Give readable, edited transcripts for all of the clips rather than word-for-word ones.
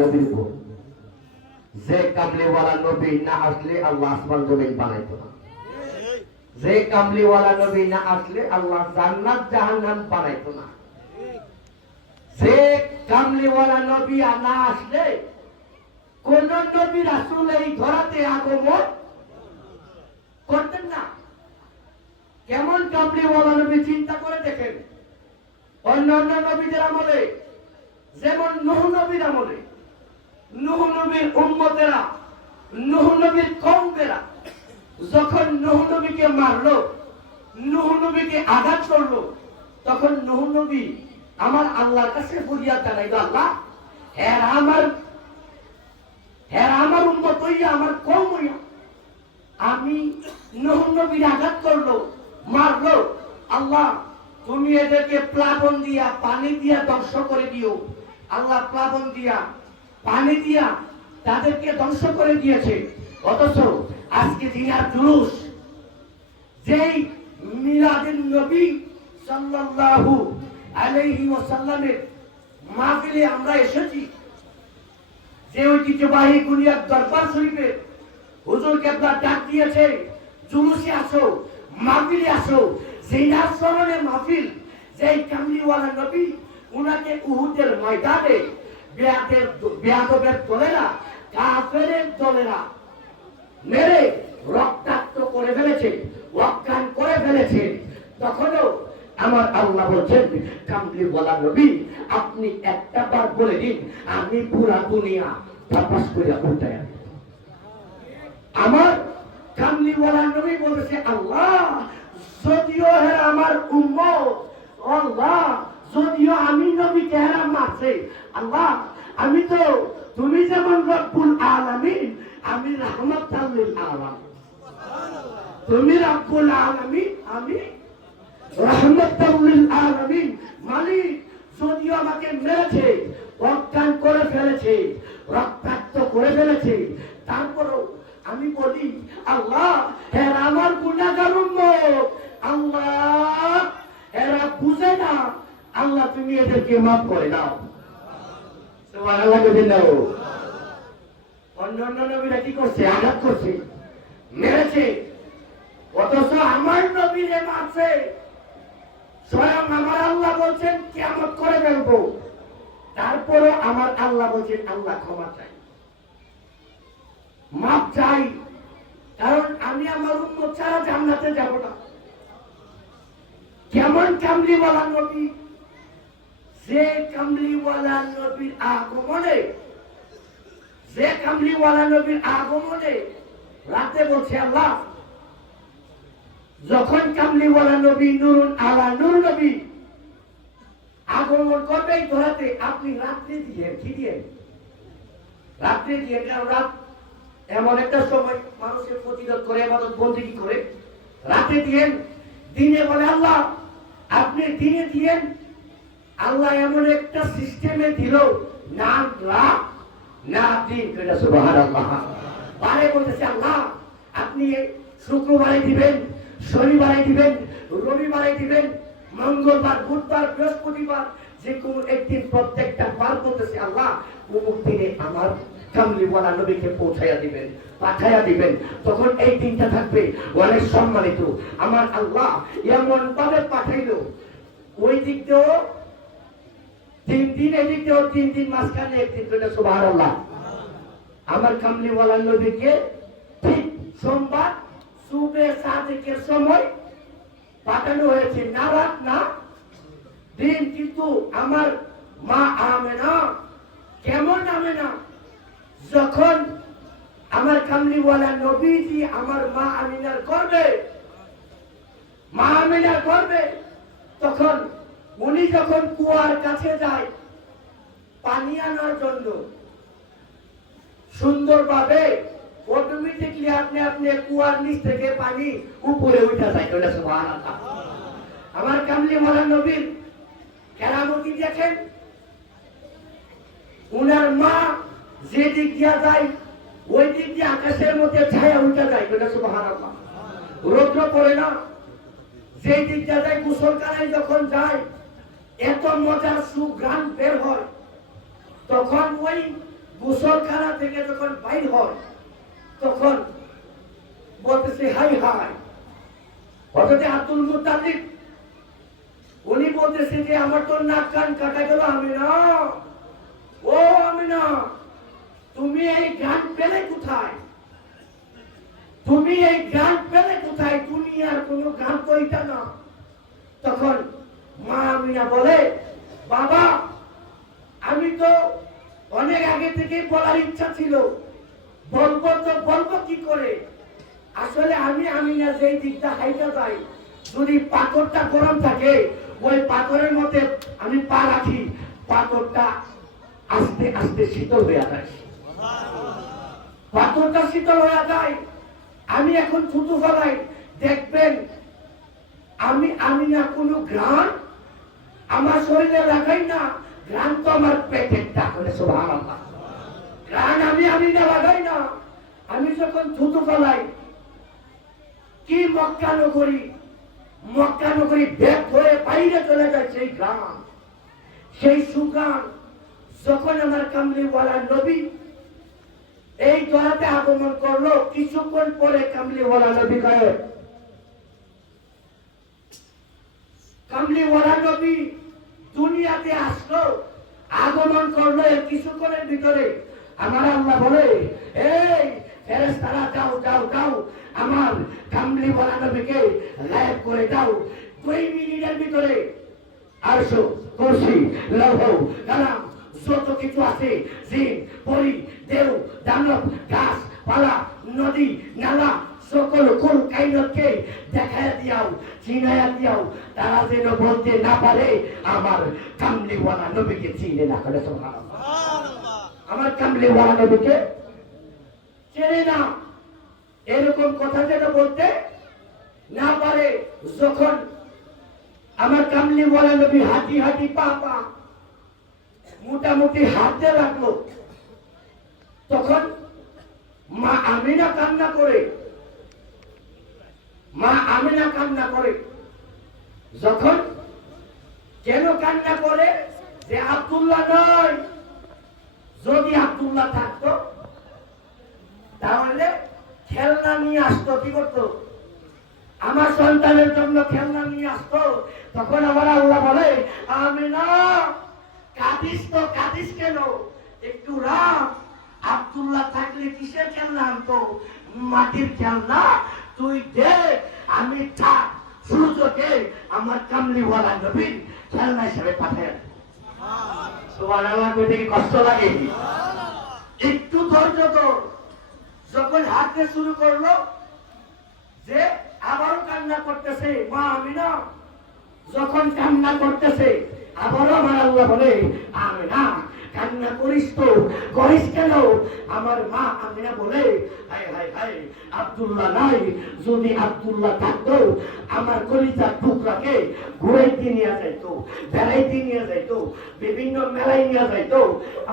নবীর গুণ, যে কামলিওয়ালা নবী না আসলে আল্লাহ আসমান জমিন বানাইতো না, যে কামলিওয়ালা নবী না আসলে আল্লাহ জান্নাত জাহান্নাম বানাইতো না, যে কামলিওয়ালা নবী না আসলে কোন নবী রাসূল এই ধরাতে আগমন করতেন না। কেমন কামলিওয়ালা নবী চিন্তা করে দেখেন। অন্যান্য নবীদের আমলে, যেমন নূহ নবীর আমলে, নূহ নবীর উম্মতেরা, নূহ নবীর কওমেরা যখন নূহ নবীকে মারলো, নূহ নবীকে আঘাত করলো, তখন নূহ নবী আমার আল্লাহর কাছে ফরিয়াদ জানাইলো, আল্লাহ আমার উম্মত হইয়া, আমার কওম হইয়া আমি নূহ নবীর আঘাত করলো, মারলো, আল্লাহ তুমি এদেরকে প্লাবন দিয়া, পানি দিয়া ধ্বংস করে দিও। আল্লাহ প্লাবন দিয়া, পানি দিয়া তাদেরকে ধ্বংস করে দিয়েছে। অথচ আজকে দিনার জুলুস, যেই মিলাদুন নবী সাল্লাল্লাহু আলাইহি ওয়াসাল্লামের মাহফিলে আমরা এসেছি, যে ঐতিহ্যবাহী কুনিয়ার দরবার শরীফে হুজুর কেবলা ডাক দিয়েছে, জুলুসে আসো, মাহফিলে আসো। জিনার স্মরণে মাহফিল, যেই কামলিওয়ালা নবী উনাকে উহুদের ময়দানে বেয়াদবের দলেরা, কাফেরের দলেরা মেরে রক্তাক্ত করে ফেলেছে, অজ্ঞান করে ফেলেছে, তখনও আমার আল্লাহ বলছেন, কামলিওয়ালা নবী আপনি একটা বার বলে দিন, আমি পুরা দুনিয়া তাপাস করে উঠায়। আমার কামলিওয়ালা নবী বলেছে, আল্লাহ যদিও হেরা আমার উম্মত, আল্লাহ যদিও আমি নবীকে হেরা মারছে, আল্লাহ আমি তো, তুমি যেমন রব্বুল আলামিন, আমি রাহমাতুল লিল আলামিন। তুমি রব্বুল আলামিন, আমি রাহমাতুল লিল আলামিন। মালিক যদিও আমাকে মেরেছে, অজ্ঞান করে ফেলেছে, রক্তাক্ত করে ফেলেছে, তারপরও আমি বলি, আল্লাহ এরা আমার গুনাহগার উম্মত, আল্লাহ এরা বুঝে না, আল্লাহ তুমি এদেরকে মাফ করে দাও। সুবহানাল্লাহ বলেন না? অন্যান্য নবীরা কি করছে? আঘাত করছে, মেরেছে, অথচ আমার নবীরে মারছে। স্বয়ং আমার আল্লাহ বলছেন কিয়ামত করে ফেলবো, তারপরে আমার আল্লাহ বলছেন, আল্লাহ ক্ষমা চাই, মাফ চাই, কারণ আমি আমার উম্মত ছাড়া জান্নাতে যাব না। কেমন কামলিওয়ালা নবী, যে কামলিওয়ালা নবীর আগমনে, যে কামলিওয়ালা নবীর আগমনে রাতে বলছে, আল্লাহ যখন কামলিওয়ালা নবী নূরুন আলা নূর নবী আগমন করবে ধরাতে, আপনি রাত্রে দিয়ে কি দিয়ে, রাত্রে দিয়ে, কারণ রাত এমন একটা সময় মানুষের প্রতিরোধ করে, ইবাদত বন্দেগী করে, রাতে দিয়েন। দিনে বলে আল্লাহ আপনি দিনে দিয়েন, আল্লাহ এমন একটা সিস্টেমে দিল, না রাত না দিন। সুবহানাল্লাহ। পারে বলতেছে, আল্লাহ আপনি শুক্রবারে দিবেন, শনিবারে দিবেন, রবিবারে দিবেন, মঙ্গলবার, বুধবার, বৃহস্পতিবার, যে কোনো একদিন প্রত্যেকটা বার করতেছে, আল্লাহ অমুক দিনে আমার কামলিওয়ালা নবীকে পৌঁছাইয়া দিবেন, পাঠাইয়া দিবেন। তখন এই দিনটা থাকবে অনেক সম্মানিত। আমার আল্লাহ এমন ভাবে পাঠাইলো, ওই দিক দিয়েও 3 দিন, এদিক দিয়েও 3 দিন, মাঝখানে একদিন। সুবহানাল্লাহ। আমার কামলিওয়ালা নবীকে ঠিক সোমবার সুবে সাদিকের সময় পাঠানো হয়েছে, না রাত না দিন। কিন্তু আমার মা আমেনা, কেমন আমেনা, যখন আমার কামলিওয়ালা নবীজি আমার মা আমিনার করবে, মা আমিনার করবে, তখন উনি যখন কুয়ার কাছে যায় পানি আনার জন্য, সুন্দরভাবে অটোমেটিকলি আপনি আপনি কুয়ার নিচ থেকে পানি উপরে উঠে যায়। সুবহানাল্লাহ। আমার কামলিওয়ালা নবীর কেরামতি দেখেন, উনার মা যে দিক দিয়া যায়, ওই দিক দিয়ে আকাশের মধ্যে ছায়া উঠে যায়। সুবহানাল্লাহ। রৌদ্র পড়ে না, যে দিক দিয়ে যায়, গোসলখানায় যখন যায়, এত মজার সুঘ্রাণ বের হয়, তখন ওই গোসলখানা থেকে যখন বাইর হয় তখন বলতেছে হাই হাই। হযরত আব্দুল মুত্তালিব উনি বলতেছে যে আমার তো নাক কান কাটা গেল। আমিনা, ও আমিনা, তুমি এই গান পেলে কোথায়? তুমি এই গান পেলে কোথায়? দুনিয়ার কোনো গান তো এটা না। তখন মা আমিনা বলে, বাবা আমি তো অনেক আগে থেকে বলার ইচ্ছা ছিল, বলবো তো বলবো কি করে। আসলে আমি আমিনা যেই দিকটা হাইটা যাই, যদি পাথরটা গরম থাকে ওই পাথরের মধ্যে আমি পা রাখি, পাথরটা আস্তে আস্তে শীতল হয়ে যায়। পাথরটা শীতল হয়ে যায়। আমি এখন থুতু ফেলাই, দেখবেন আমি না কোনো ঘ্রাণ আমার শরীরে লাগাই না, ঘ্রাণ তো আমার পেটের টাকলে। সুবহানাল্লাহ, ঘ্রাণ আমি না লাগাই না। আমি যখন থুতু ফেলাই কি মক্কা নগরী ব্যাগ ধরে বাইরে চলে যায় সেই ঘ্রাণ, সেই সুঘ্রাণ। যখন আমার কামলিওয়ালা নবী এই দোয়াতে আগমন করলো, কিছুক্ষণ পরে কামলিওয়ালা নবী দুনিয়াতে আসলো, আগমন করলো। এর কিছুক্ষণের ভিতরে আমার আল্লাহ বলে, এই ফেরেশতারা যাও যাও যাও, আমার কামলিওয়ালা নবীকে গায়েব করে দাও। 2 মিনিটের ভিতরে আরশ, কুরসি, লৌহ, কালাম যত কিছু আছে, জিন, পরি, দেব, দানব, গাছ পালা, নদী নালা, সকল কুল কাইনতকে দেখায় দিয়াও, চিনায়া দিয়াও, তারা যেন বলতে না পারে আমার কামলিওয়ালা নবীকে চিনে না। করে সুবহানাল্লাহ, আমার কামলিওয়ালা নবীকে চেনে না, এরকম কথা যেন বলতে না পারে। যখন আমার কামলিওয়ালা নবী হাঁটি হাঁটি পা পা মোটামুটি হাঁটতে লাগলো, তখন মা আমিনা কান্না করে। যখন কেন কান্না করে? যে আব্দুল্লাহ নয়, যদি আব্দুল্লাহ থাকতো তাহলে খেলনা নিয়ে আসতো। কি করতো? আমার সন্তানের জন্য খেলনা নিয়ে আসতো। তখন আমার আল্লাহ বলে, আমিনা কাঁদিস তো, কাঁদিস কেন? একটু রাখ, আব্দুল্লাহ থাকলে কিসের খেলনা আনতো? মাটির খেলনা। তুই দেখ, আমি থাক সূর্যকে আমার কামলিওয়ালা নবীর খেলনা হিসেবে পাঠায়। সুবহানাল্লাহ, কইতে কি কষ্ট লাগে? একটু ধৈর্য ধর। যখন হাঁটতে শুরু করলো, যে আবারও কান্না করতেছে মা আমিনা। যখন কান্না করতেছে আবারও আমার আল্লাহ বলে, আমিনা কান্না করিস তো, করিস কেন? আমার মা আমিনা বলে, হায় হায় হায়, আব্দুল্লাহ নাই। যদি আব্দুল্লাহ থাকতো আমার কলিজার টুকরাকে ঘুরাইতে নিয়ে যাইতো, বেড়াইতে নিয়ে যাইতো, বিভিন্ন মেলায় নিয়ে যাইতো।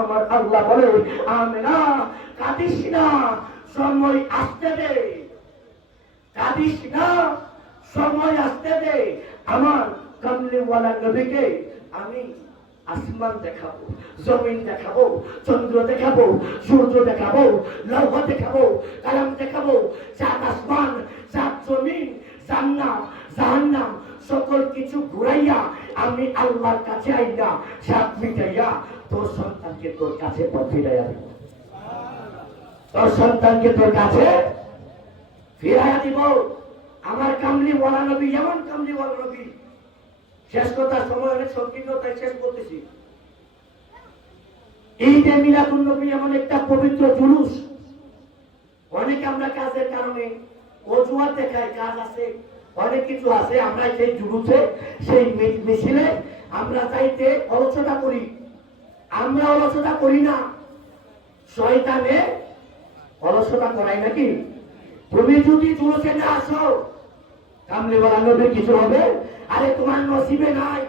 আমার আল্লাহ বলে, আমিনা কাঁদিস না, সময় আসতে দে, কাঁদিস না, সময় আসতে দে। আমার কামলিওয়ালা নবীকে আমি আসমান দেখাবো, জমিন দেখাবো, চন্দ্র দেখাবো, সূর্য দেখাবো, লৌহ দেখাবো, কালাম দেখাবো, সাত আসমান, সাত জমিন, জান্নাত জাহান্নাম, সকল কিছু ঘুরাইয়া আমি আল্লাহর কাছে আইনা সাত মিটাইয়া তোর সন্তানকে তোর কাছে ফিরাইয়া দিব। তোর সন্তানকে তোর কাছে ফিরাইয়া দিব। আমার কামলিওয়ালা নবী এমন কামলিওয়ালা নবী। শেষ কথার সময় অনেক সংকীর্ণতায় শেষ করতেছি। ঈদে মিলাদুন নবী এমন একটা পবিত্র জুলুস। অনেকে আমরা কাজের কারণে অজুহাত দেখাই, কাজ আছে, অনেক কিছু আছে, আমরা সেই জুলুসে, সেই মিছিলে আমরা চাইতে অলসতা করি। আমরা অলসতা করি না, শয়তানে অলসতা করাই নাকি? তুমি যদি জুলুসে না আসো, কামলিওয়ালা নবীর কিছু হবে? আরে তোমার নসিবে নাই,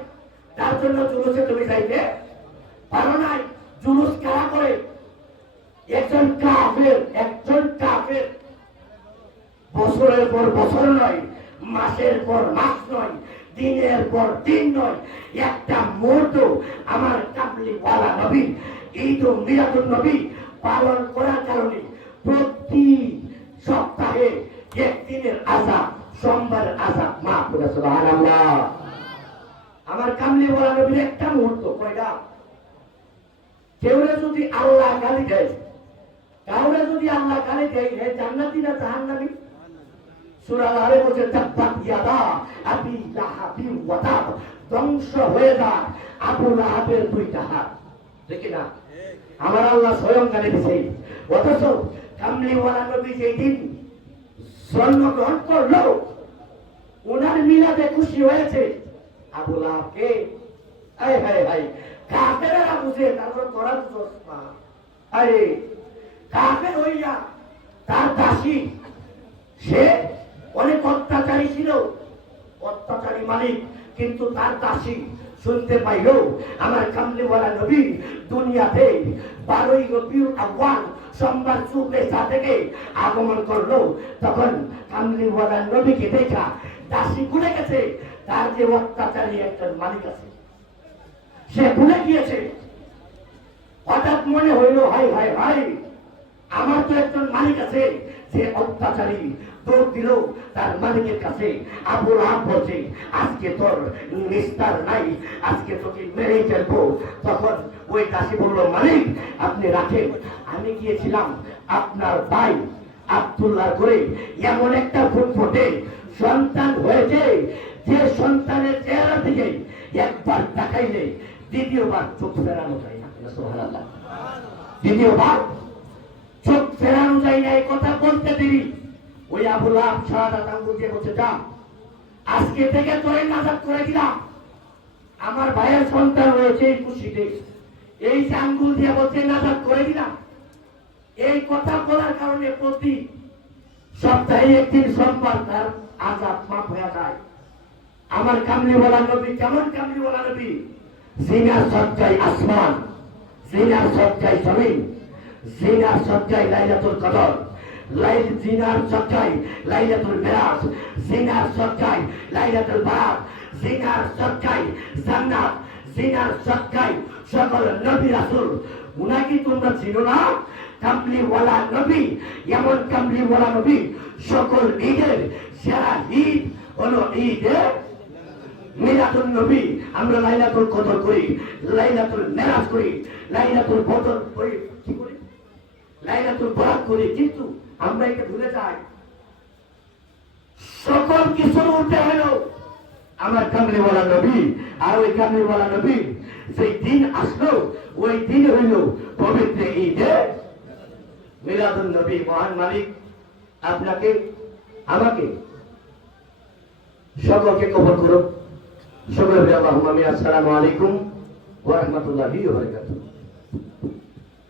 তার জন্য জুলুসে তুমি যাইতে পারো নাই। জুলুস কারা করে? একজন কাফের বছরের পর বছর নয়, মাসের পর মাস নয়, দিনের পর দিন নয়, একটা মুহূর্ত আমার কামলিওয়ালা নবী ঈদ মিলাদুন নবী পালন করার কারণে প্রতি সপ্তাহে একদিনের আযাব, সোমবারের আযাব মাফ করে। সুবহানাল্লাহ। আমার কামলিওয়ালা নবীর একটা মুহূর্ত কয়টা, কেউ যদি আল্লাহ গালি দেয়, কাউরে যদি আল্লাহ গালি দেয়, হে জান্নাতি না জাহান্নামী? সূরা আলে বলছে তাব্বাত ইয়াদা আবি লাহাবি ওয়া তাব, ধ্বংস হয়ে যায় আবু লাহাবের দুইটা হাত। দেখি না, আমার আল্লাহ স্বয়ং গালি দিছে। অথচ কামলিওয়ালা নবী যেই দিন জন্মগ্রহণ করলো, ওনার মিলাদে খুশি হয়েছে। আবু লাহাবকে আয় হায় হায় কাফেররা বুঝে, তারপর তোরা বুঝছ না। আরে কাফের হইয়া তার দাসী, সে অনেক অত্যাচারী ছিল, অত্যাচারী মালিক, কিন্তু তার দাসী শুনতে পাইল আমার কামলিওয়ালা নবী দুনিয়াতে 12ই রবিউল আউয়াল সোমবার চুপেসা থেকে আগমন করলো। তখন কামলিওয়ালা নবীকে দেখা দাসী ভুলে গেছে তার যে অত্যাচারী একজন মালিক আছে, সে ভুলে গিয়েছে। হঠাৎ মনে হইল, হাই হাই হাই, আমার তো একজন মালিক আছে যে অত্যাচারী। দৌড় দিল তার মালিকের কাছে। আবু লাহাব বলছে, আজকে তোর নিস্তার নাই, আজকে তোকে মেরে ফেলবো। তখন ওই দাসী বলল, মালিক আপনি রাখেন, আমি গিয়েছিলাম আপনার ভাই আব্দুল্লাহ করে, এমন একটা ফুটফুটে সন্তান হয়েছে যে সন্তানের চেহারা দিকে একবার তাকাইলে দ্বিতীয়বার চোখ ফেরানো যায় না। সুবহানাল্লাহ। দ্বিতীয়বার চোখ ফেরানো যায় না, এই কথা বলতে দেরি। ওই আবু লাহাব শাহাদাত আঙ্গুল দিয়ে বলছে, যা, আজকে থেকে তোরে নাজাত করে দিলাম, আমার ভাইয়ের সন্তান হয়েছে এই খুশিতে। এই যে আঙ্গুল দিয়ে বলছে নাজাত করে দিলাম, এই কথা বলার কারণে প্রতি সপ্তাহে একদিন সোমবার তার আযাব মাফ হয়ে যায়। আমার কামলিওয়ালা নবী কেমন কামলিওয়ালা নবী? জিনার সজ্জায় আসমান, জিনার সজ্জায় জমিন, জিনার সজ্জায় লাইলাতুল কদর, জিনার সজ্জায় লাইলাতুল মিরাজ, জিনার সজ্জায় লাইলাতুল বারাত, জিনার সজ্জায় জান্নাত, জিনার সজ্জায় সকল নবী রাসূল। উনাকে তোমরা চিনো না? কামলিওয়ালা নবী, এমন কামলিওয়ালা নবী, সকল ঈদের সেরা ঈদ হলো ঈদে মিলাদুন নবী। আমরা লাইলাতুল কদর করি, লাইলাতুল মিরাজ করি, লাইলাতুল বদর করি, কি করি, লাইলাতুল বরাত করি, কিন্তু আমরা এটা ভুলে যাই। সকল কিছুর উল্টে হলো আমার কামলিওয়ালা নবী। আর ওই কামলিওয়ালা নবী সেই দিন আসলো, ওই দিন হইল পবিত্র ঈদে মিলাদুন নবী। মহান মালিক আপনাকে আমাকে সকলকে কবুল করুন। সকলে আল্লাহুম্মা আমিন। আসসালামু আলাইকুম ওয়া রাহমাতুল্লাহি ওয়া বারাকাতুহু।